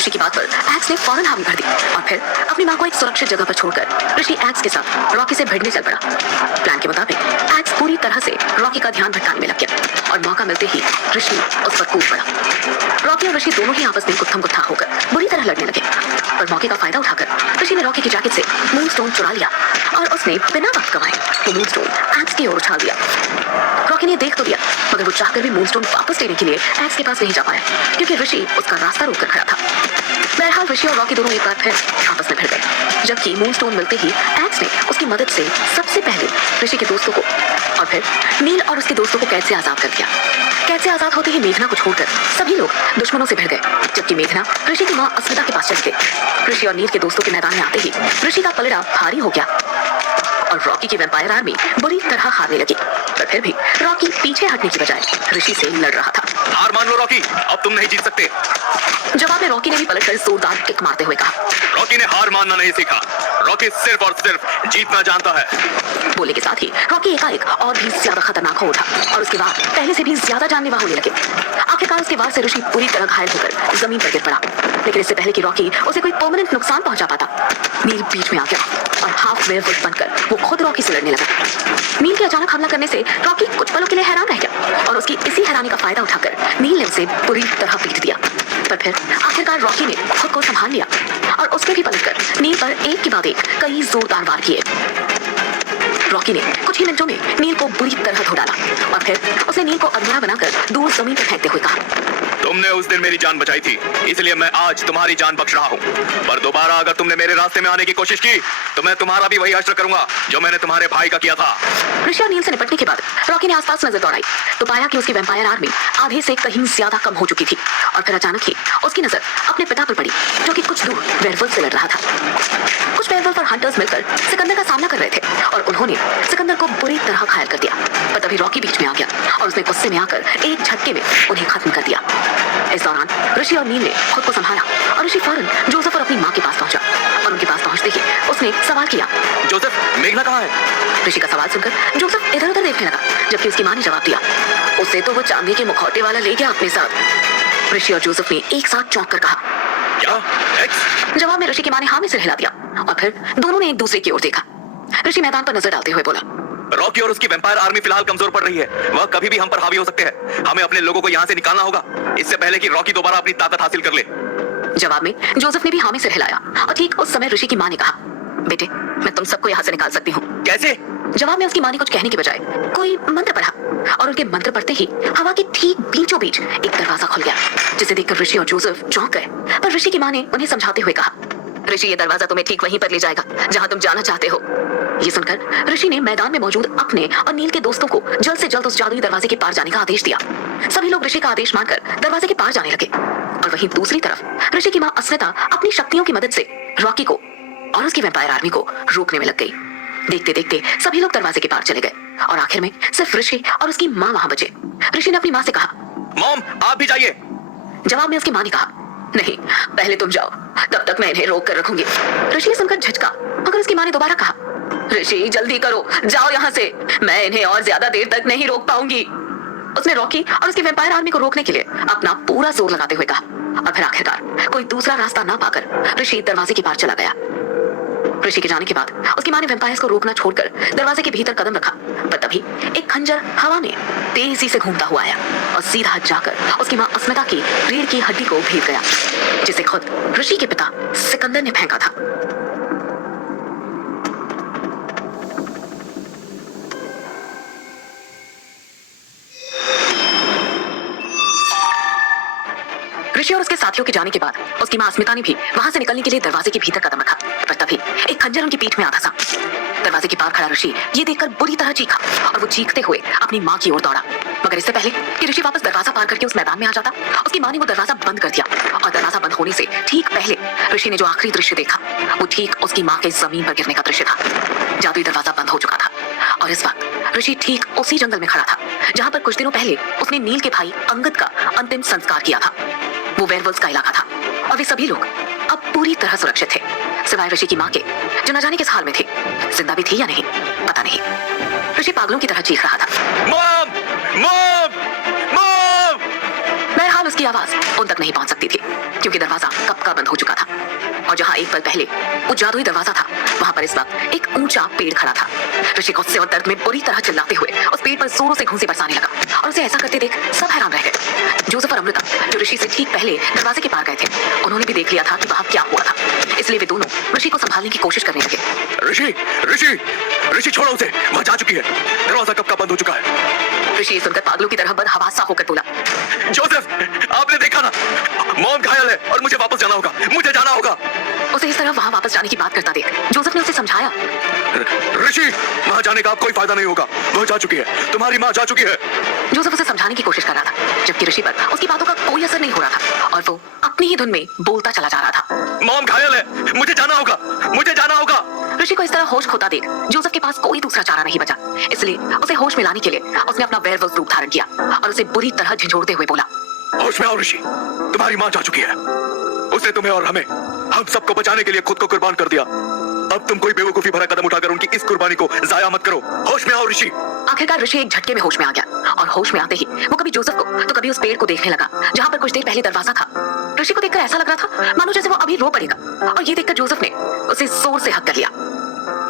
ऋषि की बात पर एक्स ने फौरन हामी भर दी और फिर अपनी माँ को एक सुरक्षित जगह पर छोड़कर ऋषि एक्स के साथ रॉकी से भिड़ने चल पड़ा। प्लान के मुताबिक एक्स पूरी तरह से रॉकी का ध्यान भटकाने में लग गया और मौका मिलते ही ऋषि उस पर कूद पड़ा। रॉकी और ऋषि दोनों ही आपस में गुत्थम गुत्था होकर बुरी तरह लड़ने लगे, पर मौके का फायदा उठाकर ऋषि ने रॉकी की जैकेट से मून स्टोन चुरा लिया और उसने बिना वक्त गंवाए वो मून स्टोन एक्स की ओर उछाल दिया। रॉकी ने देख तो लिया, मगर वो चाहकर भी मून स्टोन वापस लेने के लिए एक्स के पास नहीं जा पाया क्योंकि ऋषि उसका रास्ता रोक कर खड़ा था। बहरहाल ऋषि और रॉकी दोनों एक बार फिर आपस में भिड़ गए, जबकि मून स्टोन मिलते ही एक्स ने उसकी मदद से सबसे पहले ऋषि के दोस्तों को और फिर नील और उसके दोस्तों को कैद से आजाद कर दिया। कैद से आजाद होते ही मेघना को छोड़कर सभी लोग दुश्मनों से भिड़ गए, जबकि मेघना ऋषि की माँ अस्मिता के पास चले गए। ऋषि और नील के दोस्तों के मैदान में आते ही ऋषि का पलड़ा भारी हो गया और रॉकी की वैम्पायर आर्मी बुरी तरह हारने लगी, पर फिर भी रॉकी पीछे हटने की बजाय ऋषि से लड़ रहा था। हार मान लो रॉकी, अब तुम नहीं जीत सकते। जवाब में रॉकी ने भी पलटकर जोरदार किक मारते हुए कहा। रॉकी ने हार मानना नहीं सीखा, रॉकी सिर्फ और सिर्फ जीतना जानता है। बोले के साथ ही रॉकी एकाएक और भी ज्यादा खतरनाक हो उठा और उसके वार पहले से भी ज्यादा जानलेवा होने लगे। आखिरकार उसके वार से ऋषि पूरी तरह घायल होकर जमीन पर गिर पड़ा, लेकिन इससे पहले कि रॉकी उसे कोई परमानेंट नुकसान पहुंचा पाता, नील बीच में आ गया और हाफ वेयरवुल्फ बनकर वो खुद रॉकी से लड़ने लगा। नील के अचानक हमला करने से रॉकी कुछ पलों के लिए हैरान रह गया और उसकी इसी हैरानी का फायदा उठाकर नील ने उसे बुरी तरह पीट दिया, पर फिर आखिरकार रॉकी ने खुद को संभाल लिया और उसके भी पलटकर नील पर एक के बाद एक कई जोरदार वार किए। रॉकी ने कुछ ही मिनटों में नील को बुरी तरह धो डाला और फिर उसने नील को अधूरा बनाकर दूर जमीन पर फेंकते हुए कहा, तुमने उस दिन मेरी जान बचाई थी, इसलिए मैं आज तुम्हारी जान बख्श रहा हूँ, पर दोबारा अगर तुमने मेरे रास्ते में आने की कोशिश की तो मैं तुम्हारा भी वही हश्र करूंगा जो मैंने तुम्हारे भाई का किया था। ऋषि और नील से निपटने के बाद रॉकी ने आसपास नजर दौड़ाई तो पाया कि उसकी वैम्पायर आर्मी आधे से कहीं ज्यादा कम हो चुकी थी और फिर अचानक ही उसकी नजर अपने पिता पर पड़ी जो कि कुछ दूर वेयरवुल्फ से लड़ रहा था। कुछ वेयरवुल्फ और हंटर्स मिलकर सिकंदर का सामना कर रहे थे और उन्होंने सिकंदर को बुरी तरह घायल कर दिया, पर तभी रॉकी बीच में आ गया और उसने गुस्से में आकर एक झटके में उन्हें खत्म कर दिया। इस दौरान ऋषि और नील ने खुद को संभाला और ऋषि फौरन जोसेफ और अपनी माँ के पास पहुंचा और उनके पास पहुंचते ही उसने सवाल किया, जोसेफ, मेघना कहाँ है? ऋषि का सवाल सुनकर जोसेफ इधर उधर देखने लगा, जबकि उसकी माँ ने जवाब दिया, उसे तो वो चांदी के मुखौटे वाला ले गया अपने साथ। ऋषि और जोसेफ ने एक साथ चौंक कर कहा, क्या? एक्स? जवाब में ऋषि की माँ ने हाँ में सिर हिला दिया और फिर दोनों ने एक दूसरे की ओर देखा। ऋषि मैदान पर नजर डालते हुए बोला, रॉकी और उसकी वैम्पायर आर्मी फिलहाल कमजोर पड़ रही है, वह कभी भी हम पर हावी हो सकते हैं। हमें अपने लोगों को यहाँ से निकालना होगा इससे पहले कि रॉकी दोबारा अपनी ताकत हासिल कर ले। जवाब में जोसेफ ने भी हामी सिर हिलाया और ठीक उस समय ऋषि की माँ ने कहा, बेटे मैं तुम सबको यहाँ से निकाल सकती हूँ। कैसे? जवाब में उसकी माँ ने कुछ कहने के बजाय कोई मंत्र पढ़ा और उनके मंत्र पढ़ते ही हवा के ठीक बीचों बीच एक दरवाजा खुल गया, जिसे देखकर ऋषि और जोसेफ चौंक गए, पर ऋषि की माँ ने उन्हें समझाते हुए कहा, ऋषि ये दरवाजा तुम्हें ठीक वहीं पर ले जाएगा जहाँ तुम जाना चाहते हो। ये सुनकर ऋषि ने मैदान में मौजूद अपने और नील के दोस्तों को जल्द से जल्द उस जादुई दरवाजे के पार जाने का आदेश दिया। सभी लोग ऋषि का आदेश मानकर दरवाजे के पार जाने लगे और वहीं दूसरी तरफ ऋषि की माँ अस्मिता अपनी शक्तियों की मदद से रॉकी को और उसकी वैम्पायर आर्मी को रोकने में लग गई। देखते देखते सभी लोग दरवाजे के पार चले गए और आखिर में सिर्फ ऋषि और उसकी माँ वहां बचे। ऋषि ने अपनी माँ से कहा, मॉम आप भी जाइए। जवाब में उसकी माँ ने कहा, नहीं पहले तुम जाओ, तब तक मैं इन्हें रोक कर रखूंगी। ऋषि सुनकर झटका, मगर उसकी माँ ने दोबारा कहा, ऋषि जल्दी करो, जाओ यहाँ से, मैं इन्हें और ज्यादा देर तक नहीं रोक पाऊंगी। उसने रॉकी और उसकी वैम्पायर आर्मी को रोकने के लिए अपना पूरा जोर लगाते हुए कहा और फिर आखिरकार कोई दूसरा रास्ता ना पाकर ऋषि दरवाजे के पार चला गया। ऋषि के जाने के बाद उसकी माँ ने वैम्पायर्स को रोकना छोड़कर दरवाजे के भीतर कदम रखा, पर तभी एक खंजर हवा में तेजी से घूमता हुआ आया और सीधा जाकर उसकी माँ अस्मिता की रीढ़ की हड्डी को भेद गया, जिसे खुद ऋषि के पिता सिकंदर ने फेंका था। ऋषि और उसके साथियों के जाने के बाद उसकी माँ अस्मिता ने भी वहां से निकलने के लिए दरवाजे के भीतर कदम रखा, पर तभी एक खंजर उनकी पीठ में आता था। दरवाजे के पार खड़ा ऋषि ये देखकर बुरी तरह चीखा और वो चीखते हुए अपनी माँ की ओर दौड़ा, मगर इससे पहले कि ऋषि वापस दरवाजा पार करके उस मैदान में आ जाता, उसकी माँ ने वो दरवाजा बंद कर दिया और दरवाजा बंद होने से ठीक पहले ऋषि ने जो आखिरी दृश्य देखा वो ठीक उसकी माँ के जमीन पर गिरने का दृश्य था। जादुई दरवाजा बंद हो चुका था और इस वक्त ऋषि ठीक उसी जंगल में खड़ा था जहाँ पर कुछ दिनों पहले उसने नील के भाई अंगद का अंतिम संस्कार किया था। वो वेयरवुल्फ का इलाका था और वे सभी लोग अब पूरी तरह सुरक्षित थे, सिवाय ऋषि की माँ के जो न जाने किस हाल में थी, जिंदा भी थी या नहीं पता नहीं। ऋषि पागलों की तरह चीख रहा था, मॉम! मॉम! मॉम! बहरहाल उसकी उसकी आवाज उन तक नहीं पहुंच सकती थी क्योंकि दरवाजा कब का बंद हो चुका था। और जहां एक पल पहले वो जादुई दरवाजा था, वहां पर इस वक्त एक ऊंचा पेड़ खड़ा था। ऋषि गुस्से और दर्द में बुरी तरह चिल्लाते हुए उस पेड़ पर जोरों से घूंसे बरसाने लगा और उसे ऐसा करते देख सब हैरान रह गए। जोसेफ और अमृता जो ऋषि से ठीक पहले दरवाजे के पार गए थे, उन्होंने भी देख लिया था कि वहां क्या हुआ था, इसलिए वे दोनों ऋषि को संभालने की कोशिश करने लगे। ऋषि ऋषि ऋषि छोड़ो उसे, वह जा चुकी है, दरवाजा कब का बंद हो चुका है। ऋषि ये सुनकर पागलों की तरह बदहवासा होकर बोला, जोसेफ आपने देखा ना, मॉम घायल है और मुझे वापस जाना होगा, मुझे जाना होगा। उसे इस तरह वहां वापस जाने की बात करता देख जोसेफ ने उसे समझाया, ऋषि वहां जाने का अब कोई फायदा नहीं होगा, वह जा चुकी है, तुम्हारी माँ जा चुकी है। जोसेफ उसे समझाने की कोशिश कर रहा था जबकि ऋषि पर उसकी बातों का कोई असर नहीं हो रहा था और वो अपनी ही धुन में बोलता चला जा रहा था। मॉम घायल है, मुझे जाना होगा, मुझे जाना होगा। ऋषि को इस तरह होश खोता देख जोसेफ के पास कोई दूसरा चारा नहीं बचा, इसलिए उसे होश में लाने के लिए उसने अपना वेयरवुल्फ रूप धारण किया और उसे बुरी तरह झंझोड़ते हुए बोला, होश में आओ ऋषि, तुम्हारी माँ जा चुकी है, उसने तुम्हें और हमें, हम सबको बचाने के लिए खुद को कुर्बान कर दिया। अब तुम कोई बेवकूफी भरा कदम उठाकर उनकी इस कुर्बानी को जाया मत करो। होश में आओ ऋषि। आखिरकार ऋषि एक झटके में होश में आ गया और होश में आते ही वो कभी जोसेफ को तो कभी उस पेड़ को देखने लगा जहां पर कुछ देर पहले दरवाजा था। ऋषि को देखकर ऐसा लग रहा था मानो जैसे वो अभी रो पड़ेगा और ये देखकर जोसेफ ने उसे जोर से हक कर लिया।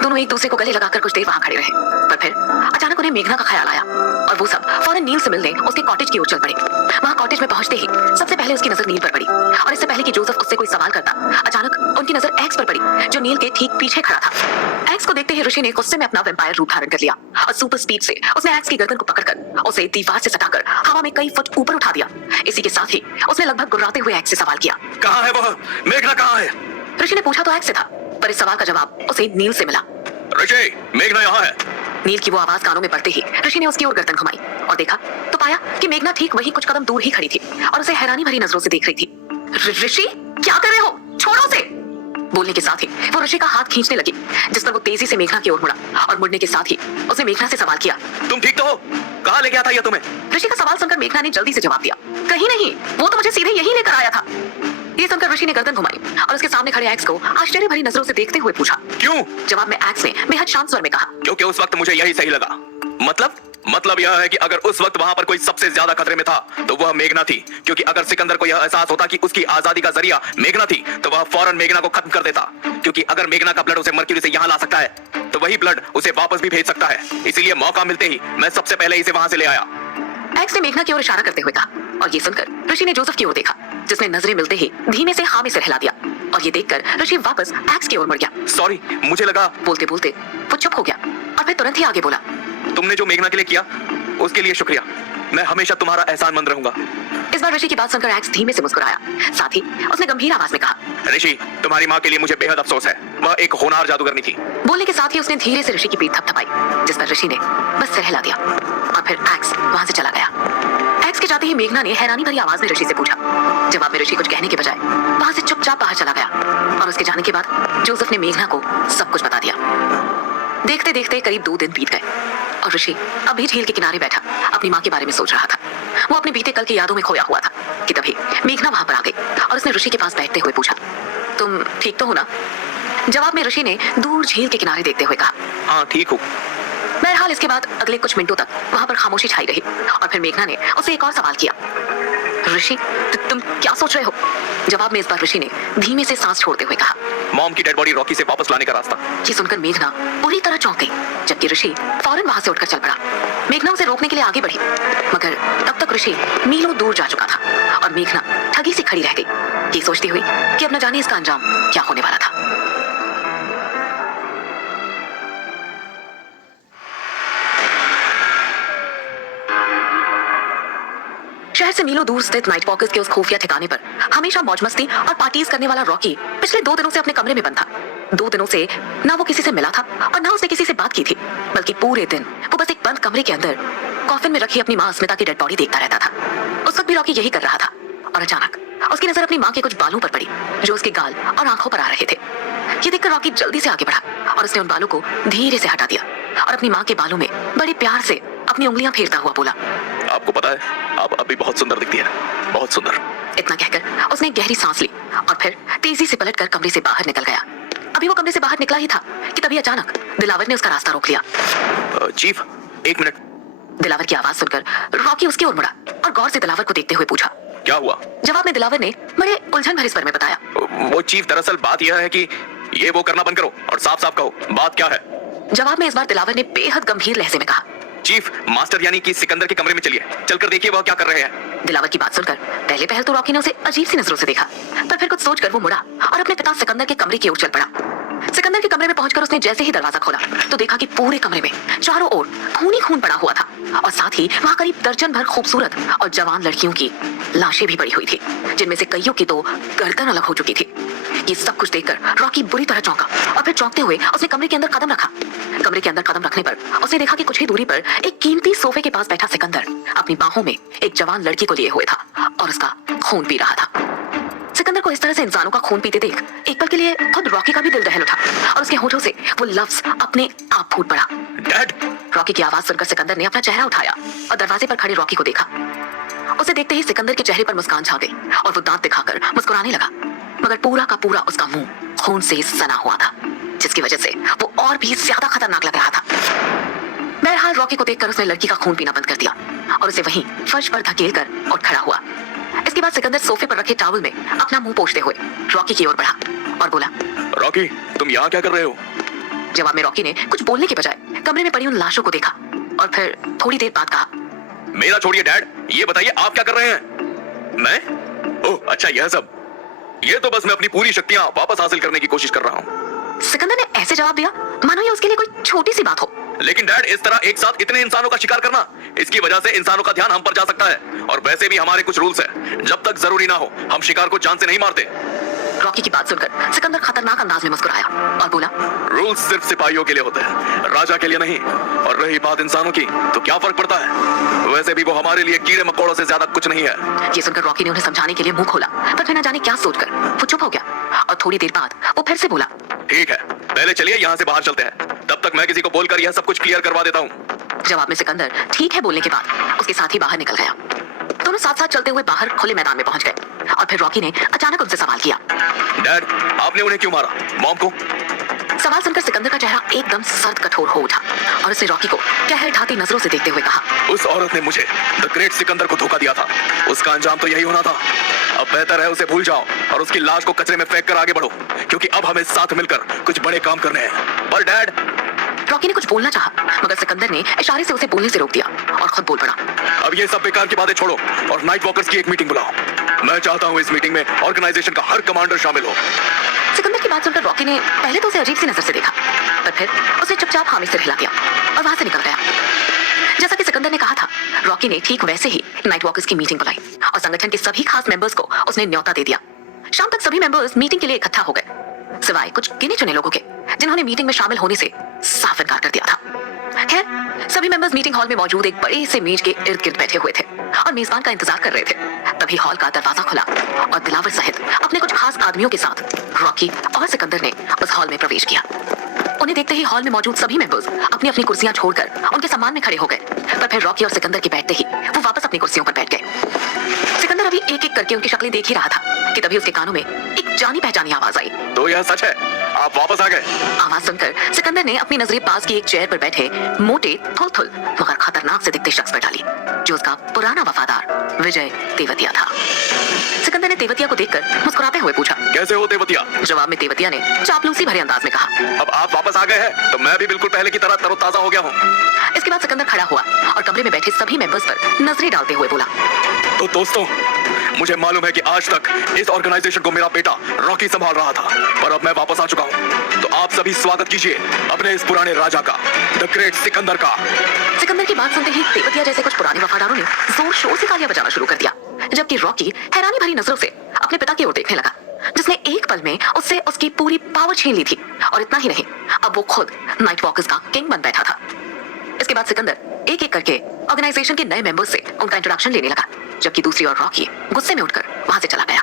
दोनों एक दूसरे को गले लगाकर कुछ देर वहां खड़े रहे, पर फिर अचानक उन्हें मेघना का ख्याल आया और वो सब फौरन नील से मिलने उसके कॉटेज की ओर चल पड़े। वहां कॉटेज में पहुंचते ही सबसे पहले उसकी नजर नील पर पड़ी और इससे पहले कि जोसेफ उससे कोई सवाल करता, अचानक उनकी नजर एक्स पर पड़ी जो नील के ठीक पीछे खड़ा था। एक्स को देखते ही ऋषि ने गुस्से में अपना वैम्पायर रूप धारण कर लिया और सुपर स्पीड से उसने एक्स की गर्दन को पकड़कर उसे दीवार से सटाकर हवा में कई फुट ऊपर उठा दिया। इसी के साथ ही उसने लगभग गुर्राते हुए एक्स से सवाल किया, कहाँ है वह, मेघना कहाँ है? ऋषि ने पूछा तो एक्स से था, पर इस सवाल का जवाब उसे नील से मिला। ऋषि मेघना यहाँ है। नील की वो आवाज कानों में पड़ते ही ऋषि ने उसकी ओर गर्दन घुमाई और देखा तो पाया कि मेघना ठीक वही कुछ कदम दूर ही खड़ी थी और उसे हैरानी भरी नजरों से देख रही थी। ऋषि क्या कर रहे हो, छोड़ो उसे। बोलने के साथ ही वो ऋषि का हाथ खींचने लगी, जिस पर वो तेजी से मेघना की ओर मुड़ा और मुड़ने के साथ ही उसने मेघना से सवाल किया, तुम ठीक तो हो? कहाँ लेके आता ये तुम्हें? ऋषि का सवाल सुनकर मेघना ने जल्दी से जवाब दिया, कहीं नहीं, वो तो मुझे सीधे यही लेकर आया था। ये सुनकर ऋषि ने गर्दन घुमाई और उसके सामने खड़े एक्स को आश्चर्य भरी नजरों से देखते हुए पूछा, क्यों? जवाब में एक्स ने बेहद शांत स्वर में कहा, क्योंकि उस वक्त मुझे यही सही लगा। मतलब यह है कि अगर उस वक्त वहां पर कोई सबसे ज्यादा खतरे में था तो वह मेघना थी, क्योंकि अगर सिकंदर को यह एहसास होता कि उसकी आजादी का जरिया मेघना थी तो वह फौरन मेघना को खत्म कर देता, क्योंकि अगर मेघना का ब्लड उसे मर्क्यूरी से यहाँ ला सकता है तो वही ब्लड उसे वापस भी भेज सकता है। इसीलिए मौका मिलते ही मैं सबसे पहले इसे वहां से ले आया। एक्स ने मेघना की ओर इशारा करते हुए कहा और ये सुनकर ऋषि ने जोसेफ की ओर देखा, जिसने नजरें मिलते ही धीमे से हाँ में सिर हिला दिया और ये देखकर ऋषि वापस एक्स की ओर मुड़ गया। सॉरी, मुझे लगा। बोलते बोलते वो चुप हो गया और फिर तुरंत ही आगे बोला, तुमने जो मेघना के लिए किया उसके लिए शुक्रिया, मैं हमेशा तुम्हारा एहसानमंद रहूंगा। इस बार ऋषि की बात सुनकर एक्स धीमे से मुस्कुराया, साथ ही उसने गंभीर आवाज में कहा, ऋषि तुम्हारी माँ के लिए मुझे बेहद अफसोस है, वह एक होनहार जादूगरनी थी। बोलने के साथ ही उसने धीरे से ऋषि की पीठ थपथपाई, जिस पर ऋषि ने बस सिर हिला दिया और फिर एक्स वहां से चला गया। एक्स के जाते ही मेघना ने हैरानी भरी आवाज में ऋषि से पूछा। जवाब में ऋषि कुछ कहने के बजाय वहां से चुपचाप बाहर चला गया और उसके जाने के बाद जोसेफ ने मेघना को सब कुछ बता दिया। देखते देखते करीब 2 दिन बीत गए और ऋषि अभी झील के किनारे बैठा अपनी माँ के बारे में सोच रहा था। वो अपने बीते कल की यादों में खोया हुआ था कि तभी मेघना वहां पर आ गई और उसने ऋषि के पास बैठते हुए पूछा, तुम ठीक तो हो ना? जवाब में ऋषि ने दूर झील के किनारे देखते हुए कहा, हाँ ठीक हूँ। बहरहाल इसके बाद अगले कुछ मिनटों तक वहां पर खामोशी छाई रही और फिर मेघना ने उससे एक और सवाल किया, ऋषि तुम क्या सोच रहे हो? जवाब में इस बार ऋषि ने धीमे से सांस छोड़ते हुए कहा, मॉम की डेड बॉडी रॉकी से वापस लाने का रास्ता। ये सुनकर मेघना पूरी तरह चौंक गई, जबकि ऋषि फौरन वहां से उठकर चल पड़ा। मेघना उसे रोकने के लिए आगे बढ़ी, मगर तब तक ऋषि मीलों दूर जा चुका था और मेघना ठगी सी खड़ी रह गई, ये सोचती हुई कि अब न जाने इसका अंजाम क्या होने वाला था। शहर से मीलों दूर स्थित नाइट वॉकर्स के उस खुफिया ठिकाने पर हमेशा मौज मस्ती और पार्टीज करने वाला रॉकी पिछले 2 दिनों से अपने कमरे में बंद था। 2 दिनों से ना वो किसी से मिला था और ना उसने किसी से बात की थी, बल्कि पूरे दिन वो बस एक बंद कमरे के अंदर कॉफिन में रखी अपनी माँ स्मिता की डेड बॉडी देखता रहता था। उस वक्त भी रॉकी यही कर रहा था और अचानक उसकी नजर अपनी माँ के कुछ बालों पर पड़ी जो उसके गाल और आंखों पर आ रहे थे। ये देखकर रॉकी जल्दी से आगे बढ़ा और उसने उन बालों को धीरे से हटा दिया और अपनी माँ के बालों में बड़े प्यार से अपनी उंगलियां फेरता हुआ बोला, आपको पता है आप अभी बहुत सुंदर दिखती है, बहुत सुंदर। इतना कहकर उसने गहरी सांस ली और फिर तेजी से पलटकर कमरे से बाहर निकल गया। अभी वो कमरे से बाहर निकला ही था कि तभी अचानक दिलावर ने उसका रास्ता रोक लिया। Chief 1 minute. दिलावर की आवाज सुनकर रॉकी उसकी ओर मुड़ा और गौर से दिलावर को देखते हुए पूछा, क्या हुआ? जवाब में दिलावर ने बड़े उलझन भरे स्वर में बताया। वो चीफ, दरअसल बात यह है कि ये वो करना बंद करो और साफ साफ कहो बात क्या है। जवाब में इस बार दिलावर ने बेहद गंभीर लहजे में कहा। चीफ, मास्टर यानी कि सिकंदर के कमरे में चलिए, चलकर देखिए वह क्या कर रहे हैं। दिलावर की बात सुनकर पहले पहल तो रॉकी ने उसे अजीब सी नजरों से देखा, पर फिर कुछ सोचकर वो मुड़ा और अपने पिता सिकंदर के कमरे की ओर चल पड़ा। सिकंदर के कमरे में पहुंचकर उसने जैसे ही दरवाजा खोला तो देखा कि पूरे कमरे में चारों ओर खून ही खून पड़ा हुआ था और साथ ही वहां करीब दर्जन भर खूबसूरत और जवान लड़कियों की लाशें भी पड़ी हुई थी, जिनमें से कईयों की तो गर्दन अलग हो चुकी थी। ये सब कुछ देखकर रॉकी बुरी तरह चौंका और फिर चौंकते हुए उसने कमरे के अंदर कदम रखा। कमरे के अंदर कदम रखने पर उसने देखा कि कुछ ही दूरी पर एक कीमती सोफे के पास बैठा सिकंदर अपनी बाहों में एक जवान लड़की को लिए हुए था और उसका खून पी रहा था। सिकंदर को इस तरह से इंसानों का खून पीते देख एक पल के लिए खुद रॉकी का भी दिल दहल उठा और उसके होठों से वो लफ्ज अपने आप फूट पड़ा। डैड! रॉकी की आवाज सुनकर सिकंदर ने अपना चेहरा उठाया और दरवाजे पर खड़े रॉकी को देखा। उसे देखते ही सिकंदर के चेहरे पर मुस्कान छा गई और वो दांत दिखाकर मुस्कुराने लगा, मगर पूरा का पूरा उसका मुंह खून से सना हुआ था, जिसकी वजह से वो और भी ज्यादा खतरनाक लग रहा था। बहरहाल रॉकी को देखकर उसने लड़की का खून पीना बंद कर दिया और उसे वहीं फर्श पर धकेल कर उठ खड़ा हुआ। इसके बाद सिकंदर सोफे पर रखे टॉवल में अपना मुंह पोंछते हुए रॉकी की ओर बढ़ा और बोला, रॉकी, तुम यहाँ क्या कर रहे हो? जवाब में रॉकी ने कुछ बोलने के बजाय कमरे में पड़ी उन लाशों को देखा और फिर थोड़ी देर बाद कहा, मेरा छोड़िए डैड, ये बताइए आप क्या कर रहे हैं? मैं? ओह अच्छा, यह सब। ये तो बस मैं अपनी पूरी शक्तियां वापस हासिल करने की कोशिश कर रहा हूँ। सिकंदर ने ऐसे जवाब दिया मानो ये उसके लिए कोई छोटी सी बात हो। लेकिन डैड, इस तरह एक साथ इतने इंसानों का शिकार करना, इसकी वजह से इंसानों का ध्यान हम पर जा सकता है और वैसे भी हमारे कुछ रूल्स हैं। जब तक जरूरी ना हो हम शिकार को जान से नहीं मारते। रॉकी की बात सुनकर सिकंदर खतरनाक अंदाज में मुस्कुराया और बोला, रूल्स सिर्फ सिपाहियों के लिए होते हैं, राजा के लिए नहीं। और रही बात इंसानों की, तो क्या फर्क पड़ता है? वैसे भी वो हमारे लिए कीड़े मकोड़ों से ज्यादा कुछ नहीं है। ये सुनकर रॉकी ने उन्हें समझाने के लिए मुंह खोला, पर फिर न जाने क्या सोचकर वो चुप हो गया और थोड़ी देर बाद वो फिर से बोला, ठीक है, पहले चलिए यहाँ से बाहर चलते हैं, तब तक मैं किसी को बोलकर यह सब कुछ क्लियर करवा देता हूँ। जवाब में सिकंदर ठीक है बोलने के बाद उसके साथ ही बाहर निकल गया। दोनों साथ साथ चलते हुए बाहर खुले मैदान में पहुंच गए और फिर रॉकी ने अचानक उनसे सवाल किया, डैड, आपने उन्हें क्यों मारा? मॉम को? सवाल सुनकर सिकंदर का चेहरा एकदम सर्द कठोर हो उठा और उसने रॉकी को कहर ढाती नजरों से देखते हुए कहा, उस औरत ने मुझे, द ग्रेट सिकंदर को धोखा दिया था। उसका अंजाम तो यही होना था। अब बेहतर है उसे भूल जाओ और उसकी लाश को कचरे में फेंक कर आगे बढ़ो, क्योंकि अब हमें साथ मिलकर कुछ बड़े काम करने हैं। पर डैड, रॉकी ने कुछ बोलना चाहा, मगर सिकंदर ने इशारे से उसे बोलने से रोक दिया और खुद बोल पड़ा, अब ये सब बेकार की बातें छोड़ो और नाइट वॉकर्स की एक मीटिंग बुलाओ। मैं चाहता हूँ इस मीटिंग में ऑर्गेनाइजेशन का हर कमांडर शामिल हो। सिकंदर की बात सुनकर रॉकी ने पहले तो उसे अजीब सी नजर से देखा, पर फिर उसे चुपचाप हामी सिर हिला दिया और वहां से निकल गया। जैसा कि सिकंदर ने कहा था, रॉकी ने ठीक वैसे ही नाइट वॉकर्स की मीटिंग बुलाई और संगठन के सभी खास मेंबर्स को उसने न्योता दे दिया। शाम तक सभी मेंबर्स मीटिंग के लिए इकट्ठा हो गए, सिवाय कुछ गिने चुने लोगों के जिन्होंने मीटिंग में शामिल होने से साफ इनकार कर दिया था। खैर, सभी मेंबर्स मीटिंग हॉल में मौजूद एक बड़े से मेज के इर्द गिर्द बैठे हुए थे और मेजबान का इंतजार कर रहे थे। तभी हॉल का दरवाजा खुला और दिलावर सहित अपने कुछ खास आदमियों के साथ रॉकी और सिकंदर ने उस हॉल में प्रवेश किया। उन्हें देखते ही हॉल में मौजूद सभी मेंबर्स अपनी अपनी कुर्सियां छोड़कर उनके सम्मान में खड़े हो गए, पर फिर रॉकी और सिकंदर के बैठते ही वो वापस अपनी कुर्सियों पर बैठ गए। सिकंदर अभी एक एक करके उनकी शक्लें देख ही रहा था कि तभी उसके कानों में एक जानी पहचानी आवाज आई। तो यह सच है, आप वापस आ गए? आवाज सुनकर सिकंदर ने अपनी नजरें पास की एक चेयर पर बैठे मोटे थुल-थुल मगर खतरनाक से दिखते शख्स पर डाली, जो उसका पुराना वफादार विजय तेवतिया था। सिकंदर ने तेवतिया को देखकर मुस्कुराते हुए पूछा, कैसे हो तेवतिया? जवाब में तेवतिया ने चापलूसी भरे अंदाज में कहा, अब आप वापस आ गए हैं तो मैं भी बिल्कुल पहले की तरह तरोताजा हो गया हूँ। इसके बाद सिकंदर खड़ा हुआ और कमरे में बैठे सभी मेंबर्स पर नजरें डालते हुए बोला, तो दोस्तों, मुझे मालूम है कि आज तक इस ऑर्गेनाइजेशन को मेरा बेटा रॉकी संभाल रहा था, पर अब मैं वापस आ चुका हूँ। तो आप सभी स्वागत कीजिए अपने इस पुराने राजा का, द ग्रेट सिकंदर का। सिकंदर की बात सुनते ही तेवतिया जैसे कुछ पुराने वफादारों ने जोर शोर से तालियां बजाना शुरू कर दिया, जबकि रॉकी हैरानी भरी नजरों से अपने पिता की ओर देखने लगा, जिसने एक पल में उससे उसकी पूरी पावर छीन ली थी। और इतना ही नहीं, अब वो खुद नाइट वॉकर्स का किंग बन बैठा था। इसके बाद सिकंदर एक एक करके ऑर्गेनाइजेशन के नए मेंबर्स से उनका इंट्रोडक्शन लेने लगा, जबकि दूसरी ओर रॉकी गुस्से में उठकर वहां से चला गया।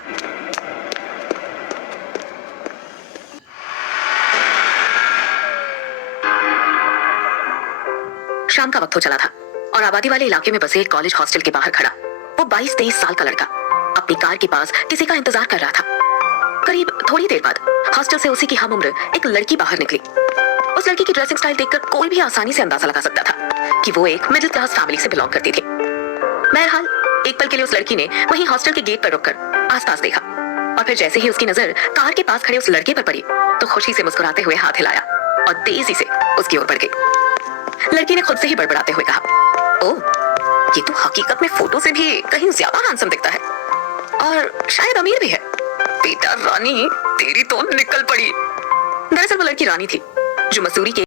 शाम का वक्त हो चला था और आबादी वाले इलाके में बसे एक कॉलेज हॉस्टल के बाहर खड़ा वो 22-23 साल का लड़का अपनी कार के पास किसी का इंतजार कर रहा था। करीब थोड़ी देर बाद हॉस्टल से उसी की हम उम्र एक लड़की बाहर निकली। उस लड़की की ड्रेसिंग स्टाइल देखकर कोई भी आसानी से अंदाजा लगा सकता था कि वो एक मिडिल क्लास फैमिली से बिलोंग करती थी। बहरहाल एक पल के लिए उस लड़की ने वहीं हॉस्टल के गेट पर रुककर आसपास देखा और फिर जैसे ही उसकी नजर कार के पास खड़े उस लड़के पर पड़ी तो खुशी से मुस्कुराते हुए हाथ हिलाया और तेजी से उसकी ओर बढ़ गई। लड़की ने खुद से ही बड़बड़ाते हुए कहा, ओह, ये तो हकीकत में फोटो से भी कहीं ज्यादा हैंडसम दिखता है और शायद अमीर भी है। बेटा रानी, तेरी तो निकल पड़ी। दरअसल वो लड़की रानी थी जो मसूरी के